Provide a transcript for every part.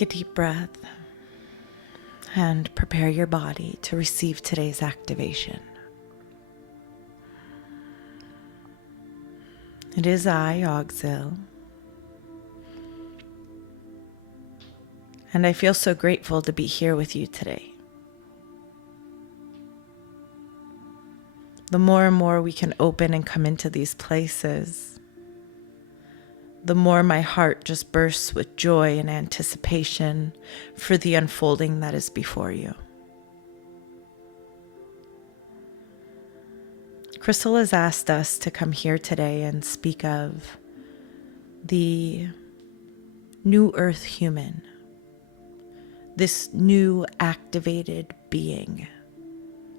Take a deep breath and prepare your body to receive today's activation. It is I, Ogzil, and I feel so grateful to be here with you today. The more and more we can open and come into these places, the more my heart just bursts with joy and anticipation for the unfolding that is before you. Crystal has asked us to come here today and speak of the new earth human, this new activated being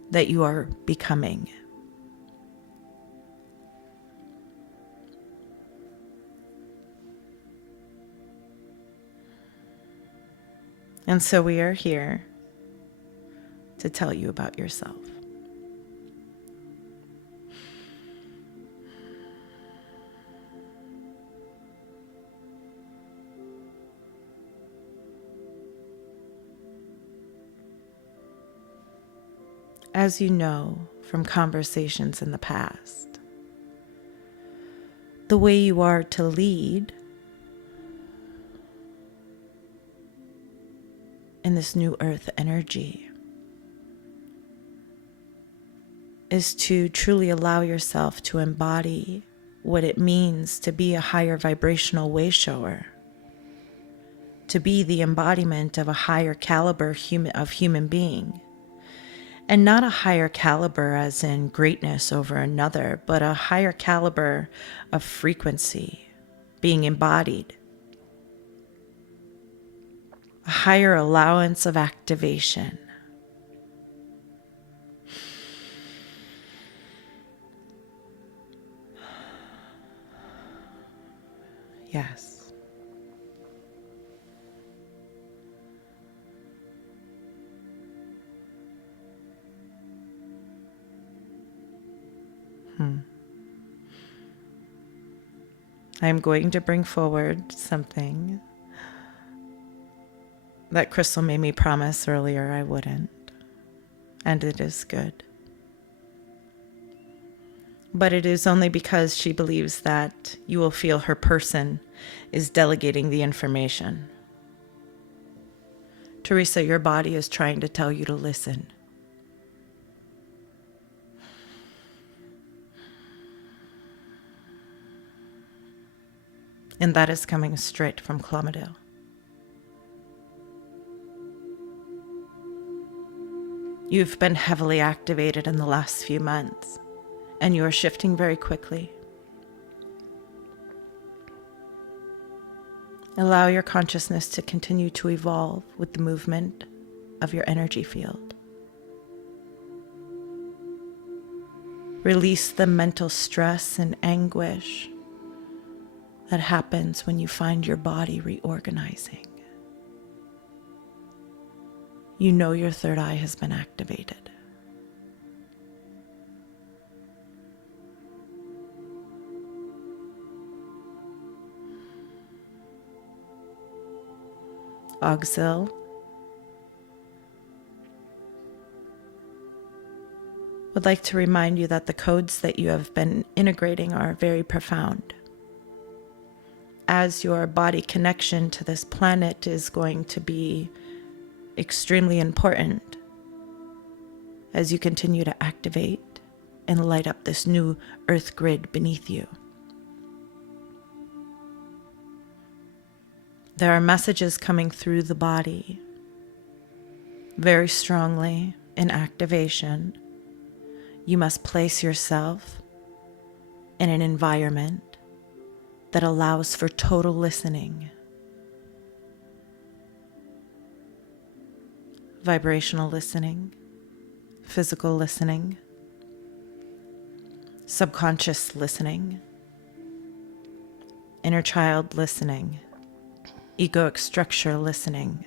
that you are becoming. And so we are here to tell you about yourself. As you know from conversations in the past, the way you are to lead in this new earth energy is to truly allow yourself to embody what it means to be a higher vibrational way shower, to be the embodiment of a higher caliber of human being. And not a higher caliber as in greatness over another, but a higher caliber of frequency being embodied. A higher allowance of activation. Yes. I'm going to bring forward something that Crystal made me promise earlier I wouldn't, and it is good. But it is only because she believes that you will feel her person is delegating the information. Teresa, your body is trying to tell you to listen. And that is coming straight from Clomidale. You've been heavily activated in the last few months, and you are shifting very quickly. Allow your consciousness to continue to evolve with the movement of your energy field. Release the mental stress and anguish that happens when you find your body reorganizing. You know your third eye has been activated. Ogzil, would like to remind you that the codes that you have been integrating are very profound. As your body connection to this planet is going to be extremely important as you continue to activate and light up this new earth grid beneath you. There are messages coming through the body very strongly in activation. You must place yourself in an environment that allows for total listening, vibrational listening, physical listening, subconscious listening, inner child listening, egoic structure listening.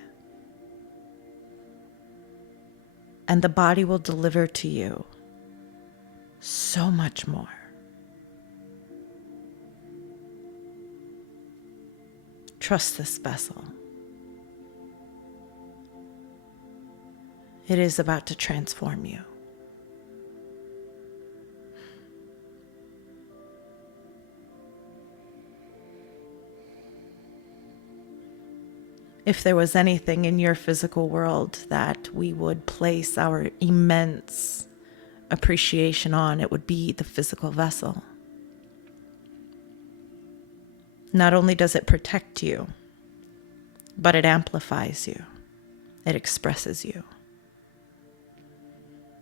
And the body will deliver to you so much more. Trust this vessel. It is about to transform you. If there was anything in your physical world that we would place our immense appreciation on, it would be the physical vessel. Not only does it protect you, but it amplifies you. It expresses you.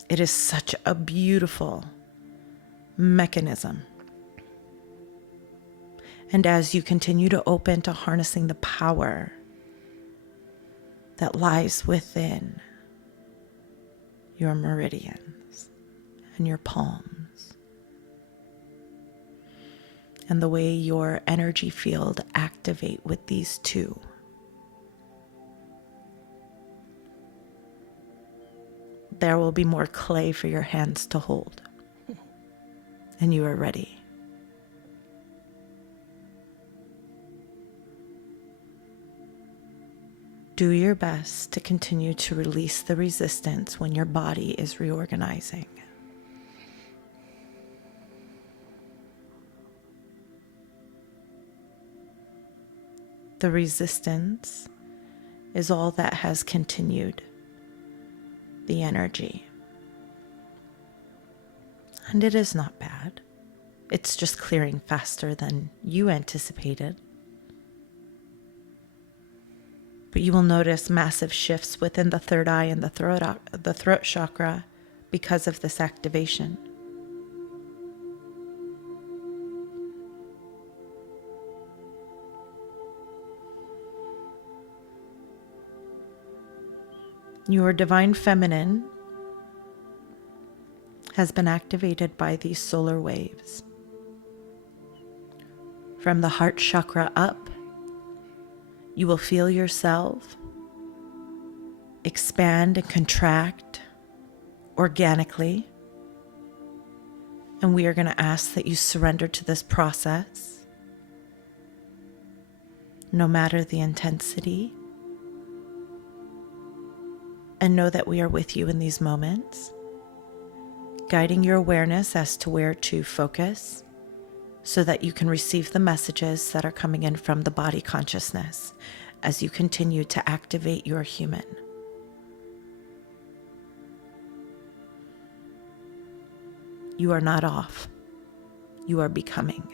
It is such a beautiful mechanism. And as you continue to open to harnessing the power that lies within your meridians and your palms, and the way your energy field activate with these two, there will be more clay for your hands to hold, and you are ready. Do your best to continue to release the resistance when your body is reorganizing. The resistance is all that has continued the energy. And it is not bad. It's just clearing faster than you anticipated. But you will notice massive shifts within the third eye and the throat chakra because of this activation. Your divine feminine has been activated by these solar waves. From the heart chakra up, you will feel yourself expand and contract organically. And we are going to ask that you surrender to this process, no matter the intensity. And know that we are with you in these moments, guiding your awareness as to where to focus so that you can receive the messages that are coming in from the body consciousness as you continue to activate your human. You are not off. You are becoming.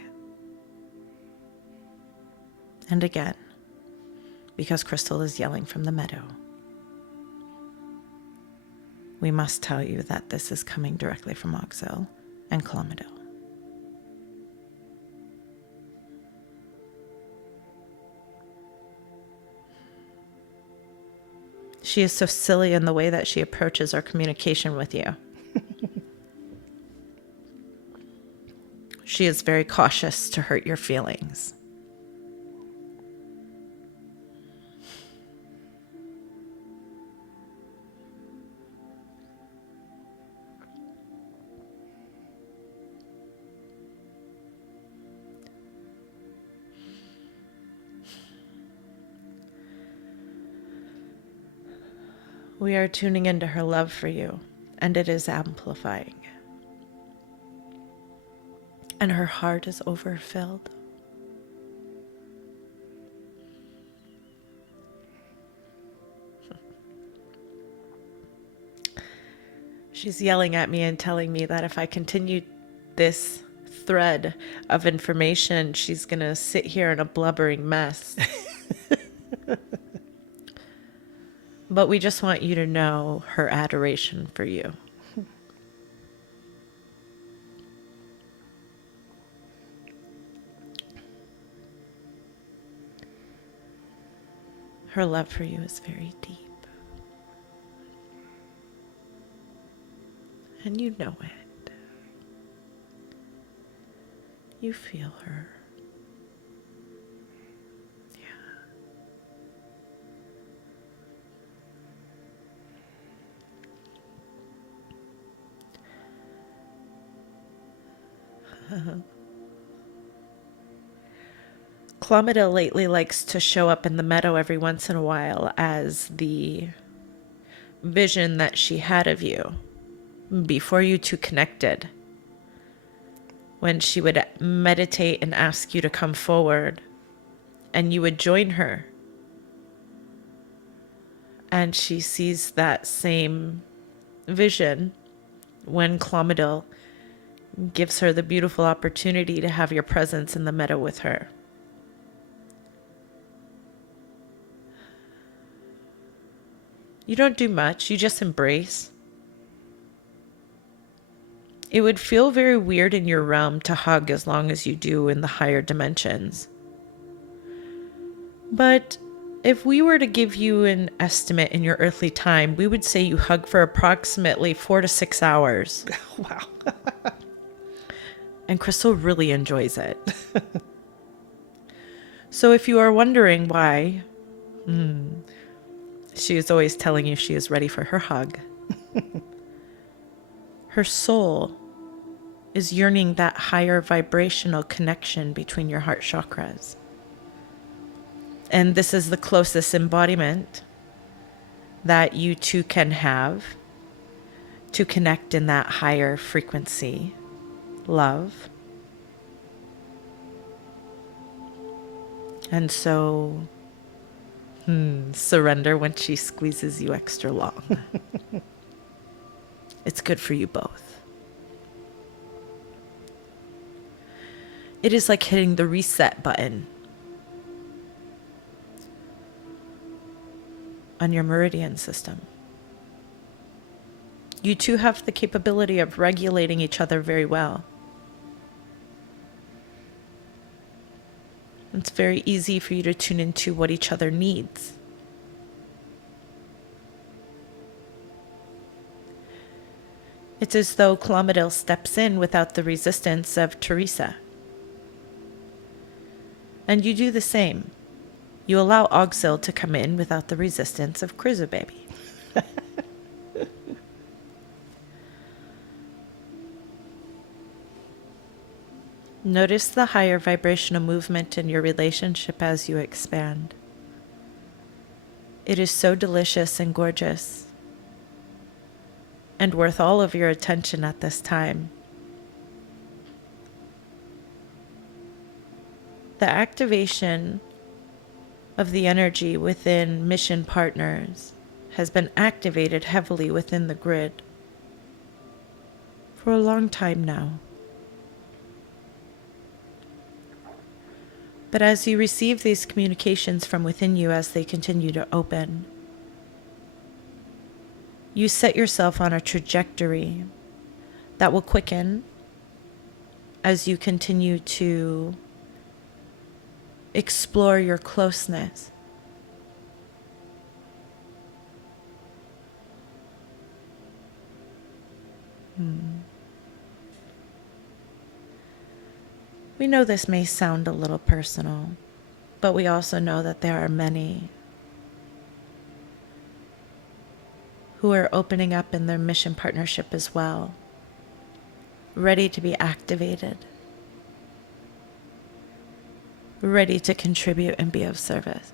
And again, because Crystal is yelling from the meadow, we must tell you that this is coming directly from Oxhill and Clomidel. She is so silly in the way that she approaches our communication with you. She is very cautious to hurt your feelings. We are tuning into her love for you, and it is amplifying. And her heart is overfilled. She's yelling at me and telling me that if I continue this thread of information, she's going to sit here in a blubbering mess. But we just want you to know her adoration for you. Her love for you is very deep. And you know it. You feel her. Clomidel lately likes to show up in the meadow every once in a while as the vision that she had of you before you two connected, when she would meditate and ask you to come forward and you would join her. And she sees that same vision when Clomidil gives her the beautiful opportunity to have your presence in the meadow with her. You don't do much, you just embrace. It would feel very weird in your realm to hug as long as you do in the higher dimensions. But if we were to give you an estimate in your earthly time, we would say you hug for approximately 4 to 6 hours. Wow. And Crystal really enjoys it. So if you are wondering why, she is always telling you she is ready for her hug. Her soul is yearning that higher vibrational connection between your heart chakras. And this is the closest embodiment that you two can have to connect in that higher frequency love. And so, surrender when she squeezes you extra long. It's good for you both. It is like hitting the reset button on your meridian system. You two have the capability of regulating each other very well. It's very easy for you to tune into what each other needs. It's as though Clomidil steps in without the resistance of Teresa. And you do the same. You allow Auxil to come in without the resistance of Cruiserbaby. Notice the higher vibrational movement in your relationship as you expand. It is so delicious and gorgeous, and worth all of your attention at this time. The activation of the energy within mission partners has been activated heavily within the grid for a long time now. But as you receive these communications from within you as they continue to open, you set yourself on a trajectory that will quicken as you continue to explore your closeness. We know this may sound a little personal, but we also know that there are many who are opening up in their mission partnership as well, ready to be activated, ready to contribute and be of service.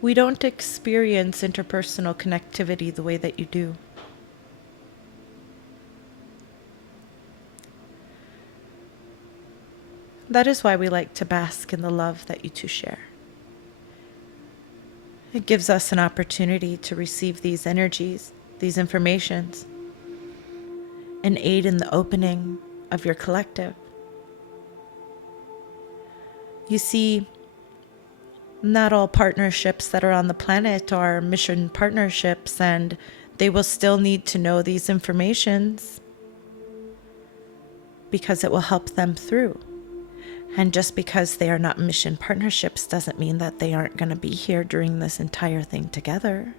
We don't experience interpersonal connectivity the way that you do. That is why we like to bask in the love that you two share. It gives us an opportunity to receive these energies, these informations, and aid in the opening of your collective. You see, not all partnerships that are on the planet are mission partnerships, and they will still need to know these informations because it will help them through. And just because they are not mission partnerships doesn't mean that they aren't going to be here during this entire thing together.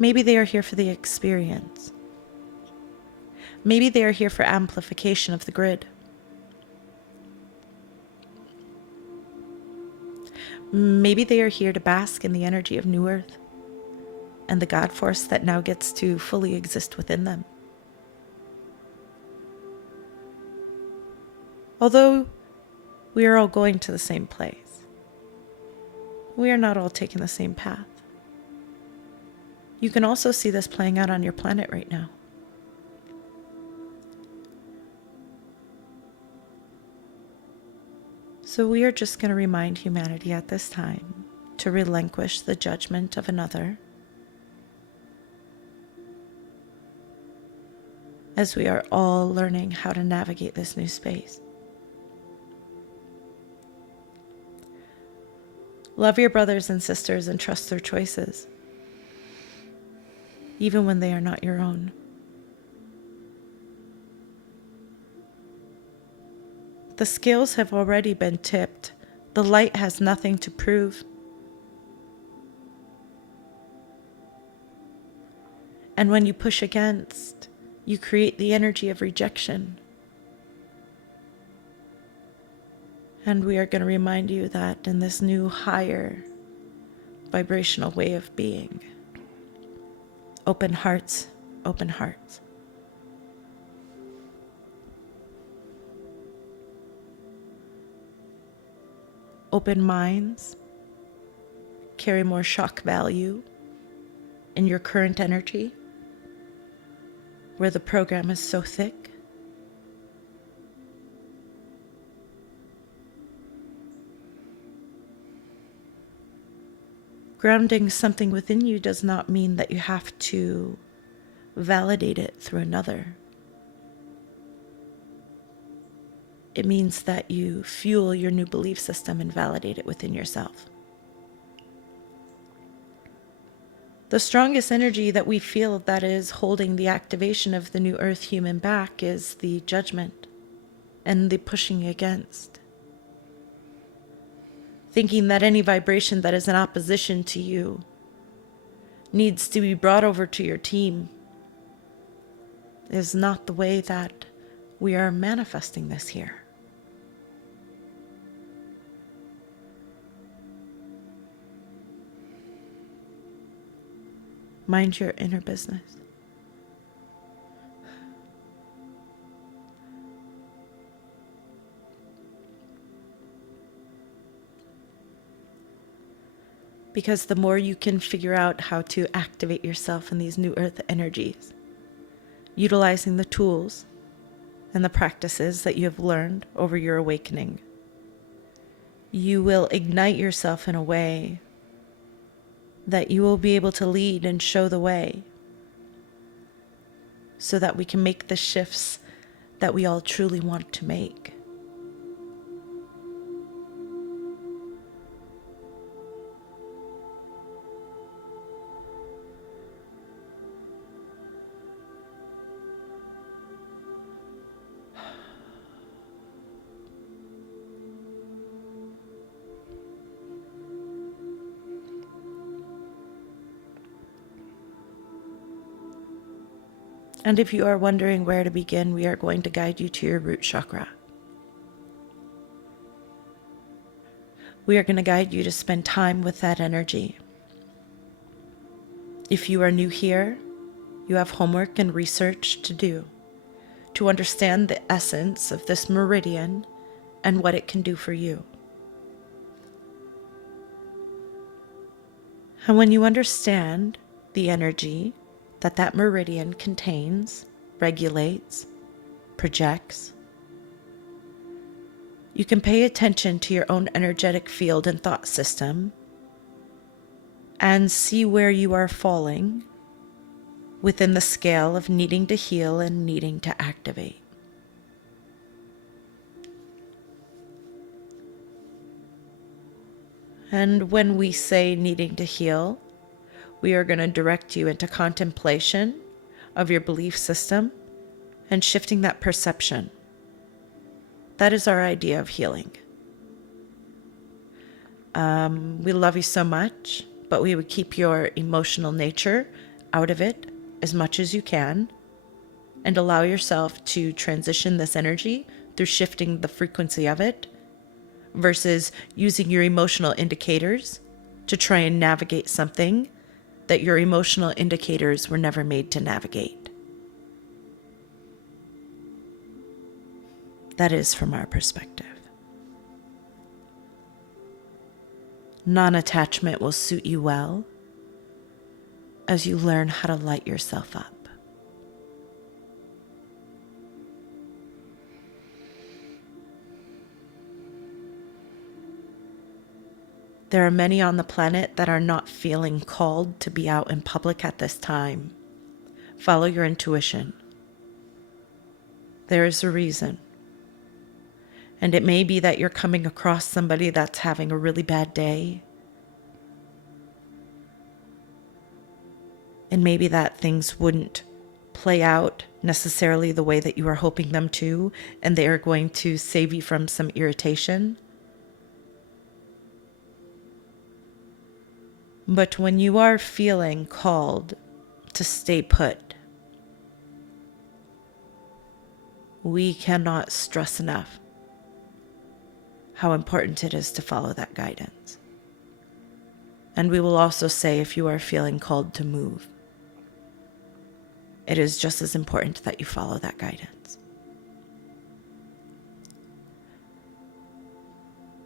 Maybe they are here for the experience. Maybe they are here for amplification of the grid. Maybe they are here to bask in the energy of New Earth and the God force that now gets to fully exist within them. Although we are all going to the same place, we are not all taking the same path. You can also see this playing out on your planet right now. So we are just going to remind humanity at this time to relinquish the judgment of another, as we are all learning how to navigate this new space. Love your brothers and sisters and trust their choices, even when they are not your own. The scales have already been tipped. The light has nothing to prove. And when you push against, you create the energy of rejection. And we are going to remind you that in this new higher vibrational way of being, open hearts, open hearts. Open minds carry more shock value in your current energy, where the program is so thick. Grounding something within you does not mean that you have to validate it through another. It means that you fuel your new belief system and validate it within yourself. The strongest energy that we feel that is holding the activation of the new earth human back is the judgment and the pushing against. Thinking that any vibration that is in opposition to you needs to be brought over to your team is not the way that we are manifesting this here. Mind your inner business. Because the more you can figure out how to activate yourself in these new earth energies, utilizing the tools and the practices that you have learned over your awakening, you will ignite yourself in a way that you will be able to lead and show the way, so that we can make the shifts that we all truly want to make. And if you are wondering where to begin, we are going to guide you to your root chakra. We are going to guide you to spend time with that energy. If you are new here, you have homework and research to do to understand the essence of this meridian and what it can do for you. And when you understand the energy that meridian contains, regulates, projects, you can pay attention to your own energetic field and thought system and see where you are falling within the scale of needing to heal and needing to activate. And when we say needing to heal, we are going to direct you into contemplation of your belief system and shifting that perception. That is our idea of healing. We love you so much, but we would keep your emotional nature out of it as much as you can and allow yourself to transition this energy through shifting the frequency of it versus using your emotional indicators to try and navigate something that your emotional indicators were never made to navigate. That is from our perspective. Non-attachment will suit you well as you learn how to light yourself up. There are many on the planet that are not feeling called to be out in public at this time. Follow your intuition. There is a reason. And it may be that you're coming across somebody that's having a really bad day. And maybe that things wouldn't play out necessarily the way that you are hoping them to, and they are going to save you from some irritation. But when you are feeling called to stay put, we cannot stress enough how important it is to follow that guidance. And we will also say if you are feeling called to move, it is just as important that you follow that guidance.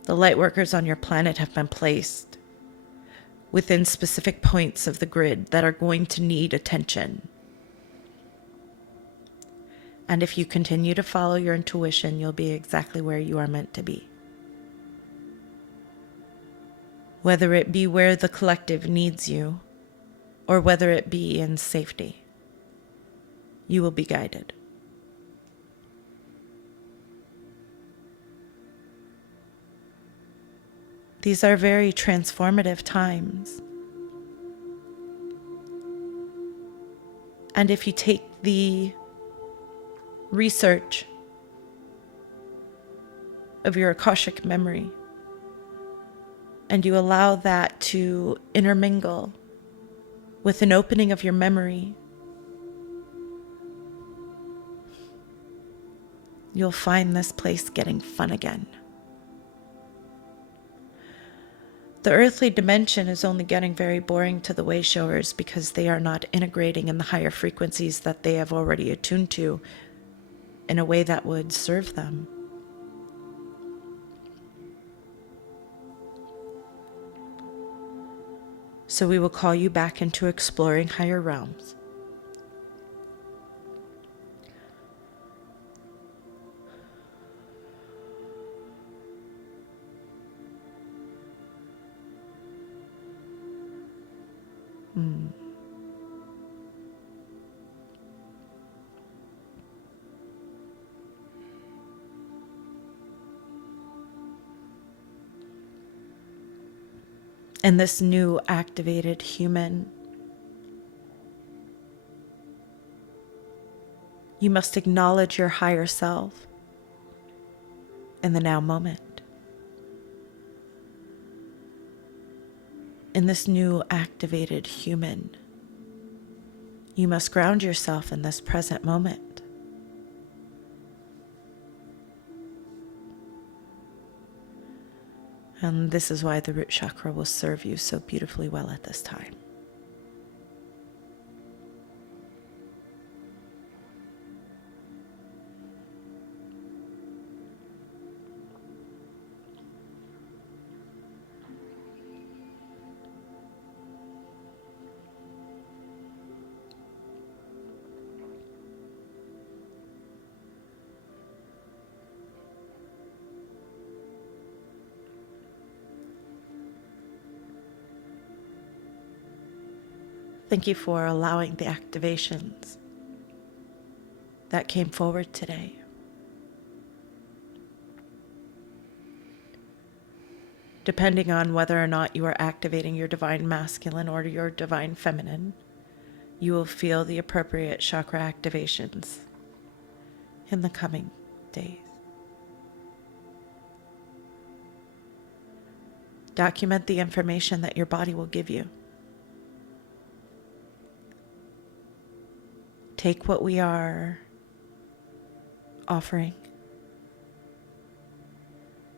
The light workers on your planet have been placed within specific points of the grid that are going to need attention. And if you continue to follow your intuition, you'll be exactly where you are meant to be. Whether it be where the collective needs you, or whether it be in safety, you will be guided. These are very transformative times. And if you take the research of your Akashic memory and you allow that to intermingle with an opening of your memory, you'll find this place getting fun again. The earthly dimension is only getting very boring to the wayshowers because they are not integrating in the higher frequencies that they have already attuned to in a way that would serve them. So we will call you back into exploring higher realms. And this new activated human, you must acknowledge your higher self in the now moment. In this new activated human, you must ground yourself in this present moment. And this is why the root chakra will serve you so beautifully well at this time. Thank you for allowing the activations that came forward today. Depending on whether or not you are activating your divine masculine or your divine feminine, you will feel the appropriate chakra activations in the coming days. Document the information that your body will give you. Take what we are offering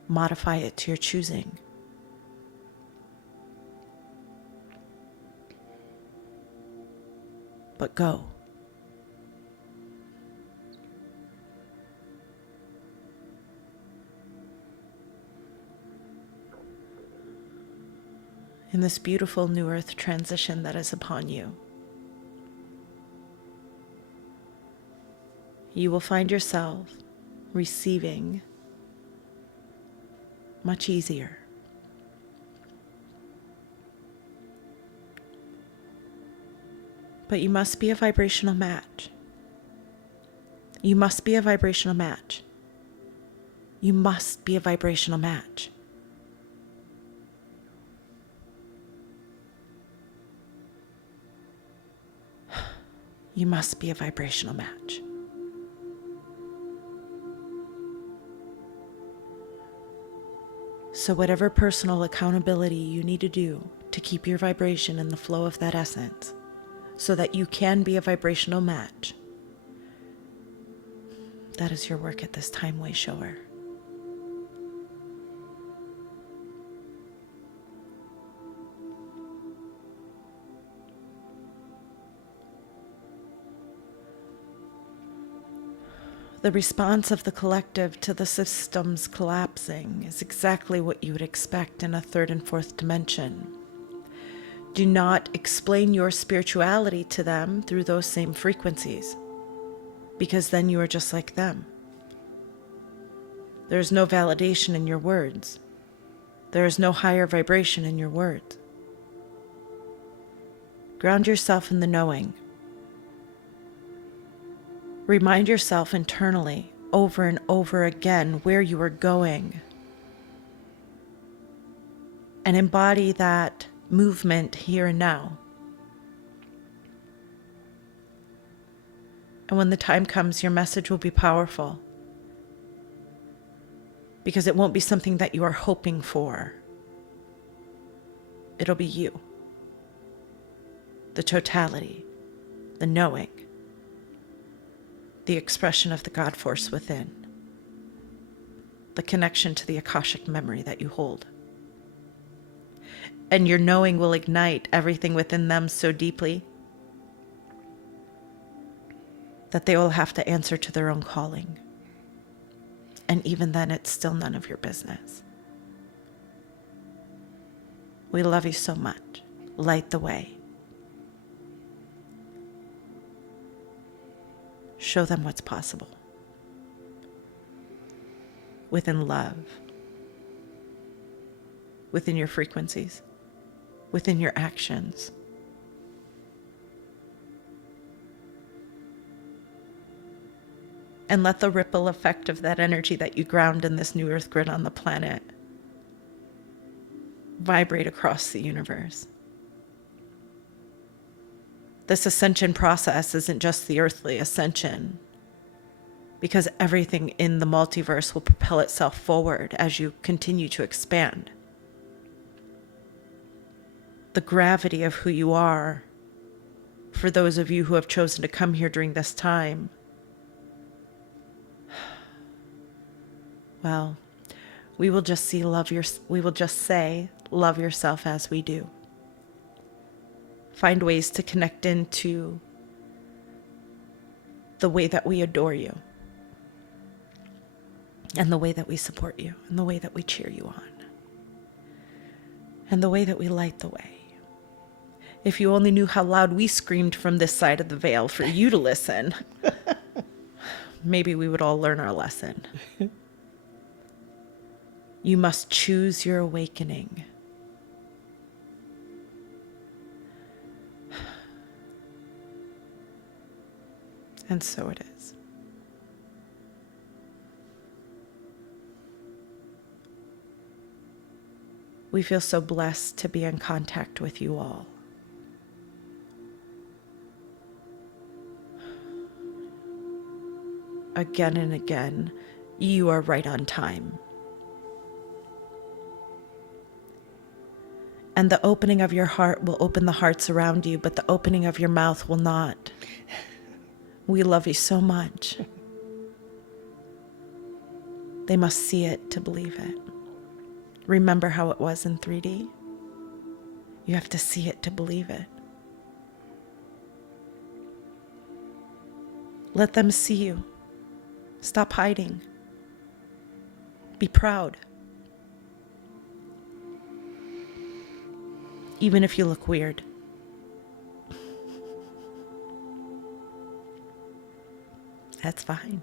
modify it to your choosing. But go. In this beautiful new earth transition that is upon you, you will find yourself receiving much easier. But you must be a vibrational match. You must be a vibrational match. You must be a vibrational match. You must be a vibrational match. So whatever personal accountability you need to do to keep your vibration in the flow of that essence, so that you can be a vibrational match, that is your work at this time, way shower. The response of the collective to the system's collapsing is exactly what you would expect in a third and fourth dimension. Do not explain your spirituality to them through those same frequencies, because then you are just like them. There is no validation in your words. There is no higher vibration in your words. Ground yourself in the knowing. Remind yourself internally over and over again where you are going, and embody that movement here and now. And when the time comes, your message will be powerful, because it won't be something that you are hoping for. It'll be you, the totality, the knowing, the expression of the God force within, the connection to the Akashic memory that you hold. And your knowing will ignite everything within them so deeply that they will have to answer to their own calling. And even then, it's still none of your business. We love you so much. Light the way. Show them what's possible. Within love. Within your frequencies. Within your actions. And let the ripple effect of that energy that you ground in this new earth grid on the planet vibrate across the universe. This ascension process isn't just the earthly ascension, because everything in the multiverse will propel itself forward as you continue to expand. The gravity of who you are, for those of you who have chosen to come here during this time, well, we will just say love yourself as we do. Find ways to connect into the way that we adore you, and the way that we support you, and the way that we cheer you on, and the way that we light the way. If you only knew how loud we screamed from this side of the veil for you to listen, maybe we would all learn our lesson. You must choose your awakening. And so it is. We feel so blessed to be in contact with you all. Again and again, you are right on time. And the opening of your heart will open the hearts around you, but the opening of your mouth will not. We love you so much. They must see it to believe it. Remember how it was in 3D? You have to see it to believe it. Let them see you. Stop hiding. Be proud. Even if you look weird. That's fine.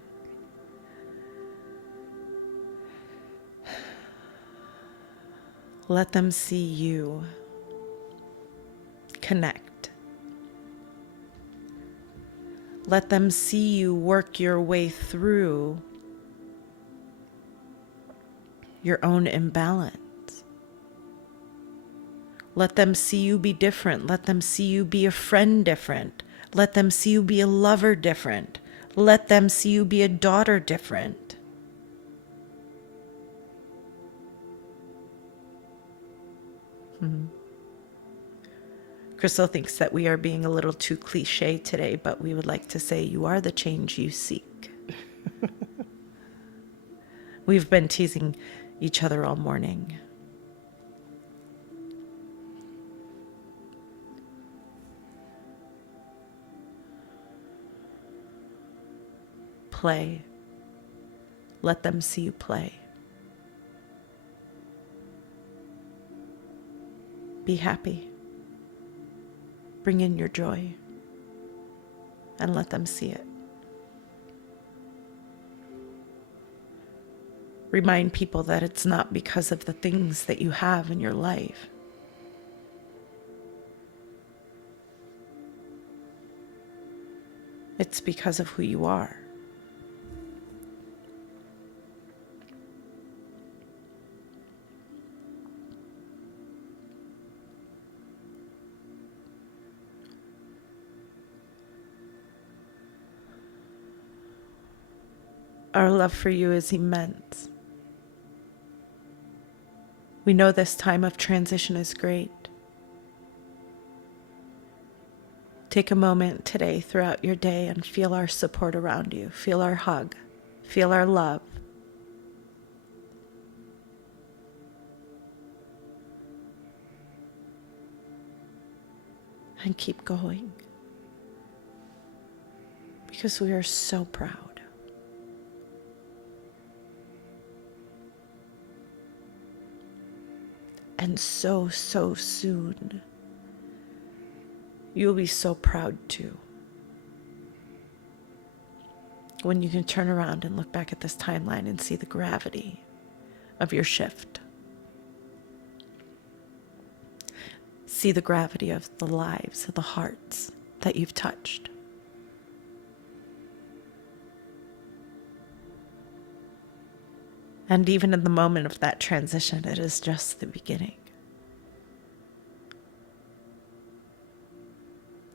Let them see you. Connect. Let them see you work your way through your own imbalance. Let them see you be different. Let them see you be a friend different. Let them see you be a lover different. Let them see you be a daughter different. Crystal thinks that we are being a little too cliche today, but we would like to say you are the change you seek. We've been teasing each other all morning. Play. Let them see you play. Be happy. Bring in your joy and let them see it. Remind people that it's not because of the things that you have in your life. It's because of who you are. Our love for you is immense. We know this time of transition is great. Take a moment today throughout your day and feel our support around you. Feel our hug. Feel our love. And keep going. Because we are so proud. And so soon, you'll be so proud too. When you can turn around and look back at this timeline and see the gravity of your shift. See the gravity of the lives, of the hearts that you've touched. And even in the moment of that transition, it is just the beginning.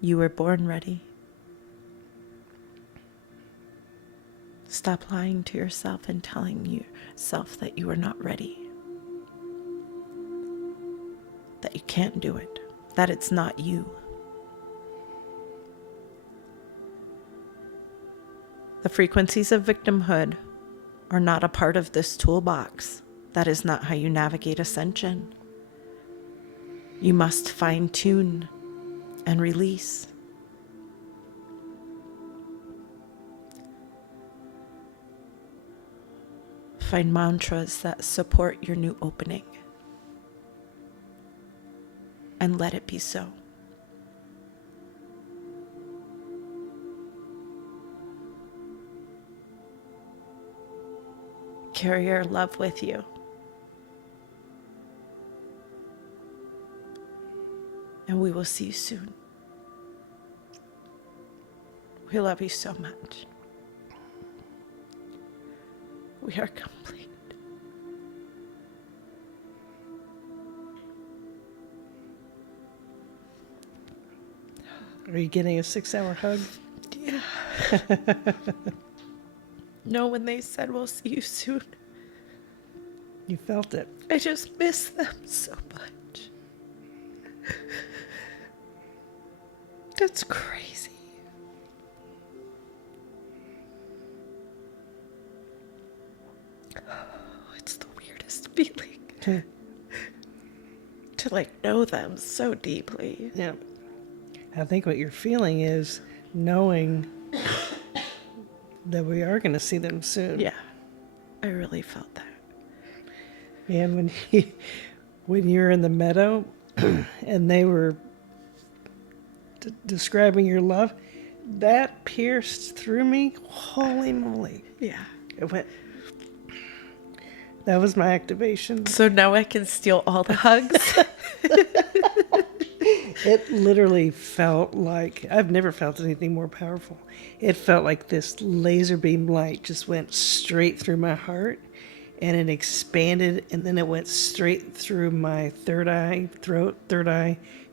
You were born ready. Stop lying to yourself and telling yourself that you are not ready. That you can't do it. That it's not you. The frequencies of victimhood are not a part of this toolbox. That is not how you navigate ascension. You must fine-tune and release. Find mantras that support your new opening. And let it be so. Carry your love with you. And we will see you soon. We love you so much. We are complete. Are you getting a 6-hour hug? Yeah. No, when they said we'll see you soon, You felt it. I just miss them so much. That's crazy. Oh, it's the weirdest feeling. to like know them so deeply. Yeah. I think what you're feeling is knowing that we are going to see them soon. Yeah, I really felt that. And when you're in the meadow and they were describing your love, that pierced through me. Holy moly. Yeah. It went. That was my activation. So now I can steal all the hugs. It literally felt like, I've never felt anything more powerful. It felt like this laser beam light just went straight through my heart, and it expanded, and then it went straight through my third eye,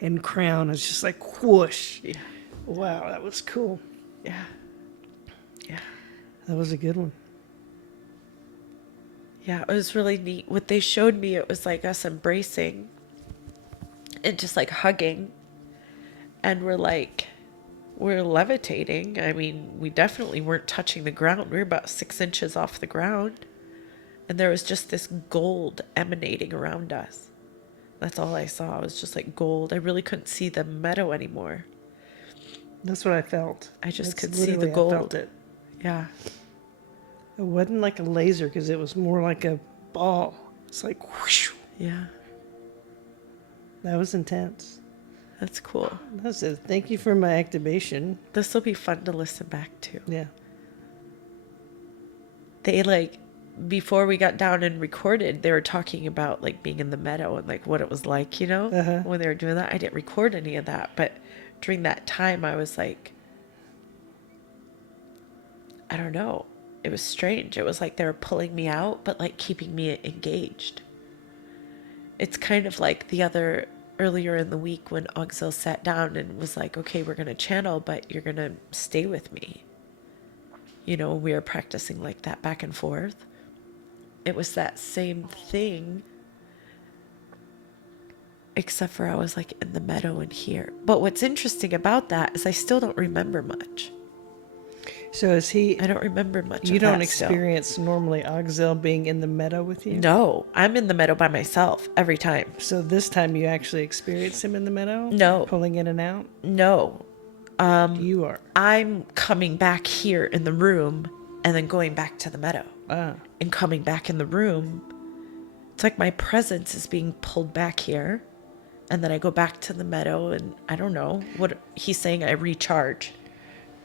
and crown. It's just like whoosh. Yeah. Wow, that was cool. Yeah. Yeah. That was a good one. Yeah, it was really neat. What they showed me, it was like us embracing and just like hugging. And we're levitating. I mean, we definitely weren't touching the ground. We were about 6 inches off the ground. And there was just this gold emanating around us. That's all I saw. It was just like gold. I really couldn't see the meadow anymore. That's what I felt. I just That's could see the literally, gold. I felt it. Yeah. It wasn't like a laser because it was more like a ball. It's like whoosh. Yeah. That was intense. That's cool. That's it. Thank you for my activation. This will be fun to listen back to. Yeah. They before we got down and recorded, they were talking about like being in the meadow and like what it was like, you know, when they were doing that. I didn't record any of that, but during that time I was like, I don't know. It was strange. It was like they were pulling me out, but like keeping me engaged. It's kind of like earlier in the week when Auxil sat down and was like, okay, we're going to channel, but you're going to stay with me. You know, we were practicing like that back and forth. It was that same thing, except for I was like in the meadow and here. But what's interesting about that is I still don't remember much. So is he? I don't remember much. You of don't that still. experience normally Auxil being in the meadow with you? No, I'm in the meadow by myself every time. So this time you actually experience him in the meadow? No. Pulling in and out? No. You are. I'm coming back here in the room and then going back to the meadow. And coming back in the room. It's like my presence is being pulled back here. And then I go back to the meadow and I don't know what he's saying. I recharge.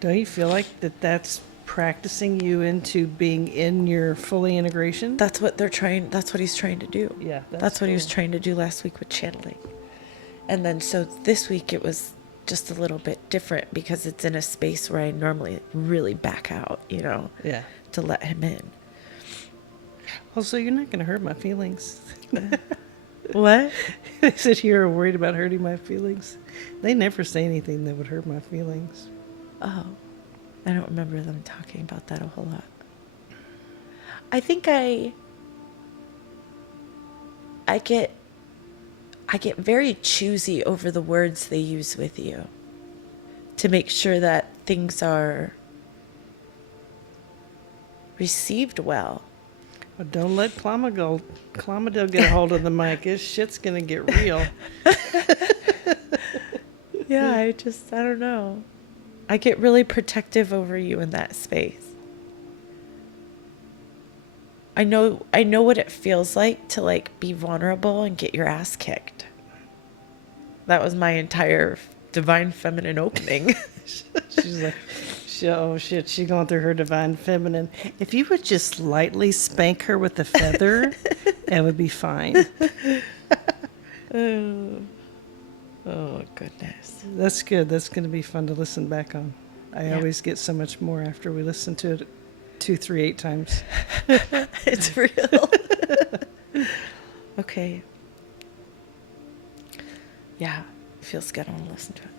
Don't you feel like that's practicing you into being in your fully integration? That's what he's trying to do. Yeah. That's what he was trying to do last week with channeling. And then so this week it was just a little bit different because it's in a space where I normally really back out, you know, Yeah. to let him in. Also, you're not going to hurt my feelings. What? They said you were worried about hurting my feelings. They never say anything that would hurt my feelings. Oh, I don't remember them talking about that a whole lot. I think I get very choosy over the words they use with you to make sure that things are received well. But don't let Clomidil get a hold of the mic. This shit's going to get real. Yeah, I don't know. I get really protective over you in that space. I know what it feels like to like be vulnerable and get your ass kicked. That was my entire divine feminine opening. She's like, oh shit, she's going through her divine feminine. If you would just lightly spank her with a feather, that would be fine. Oh, goodness. That's good. That's going to be fun to listen back on. I always get so much more after we listen to it 2, 3, 8 times. It's real. Okay. Yeah, it feels good. I want to listen to it.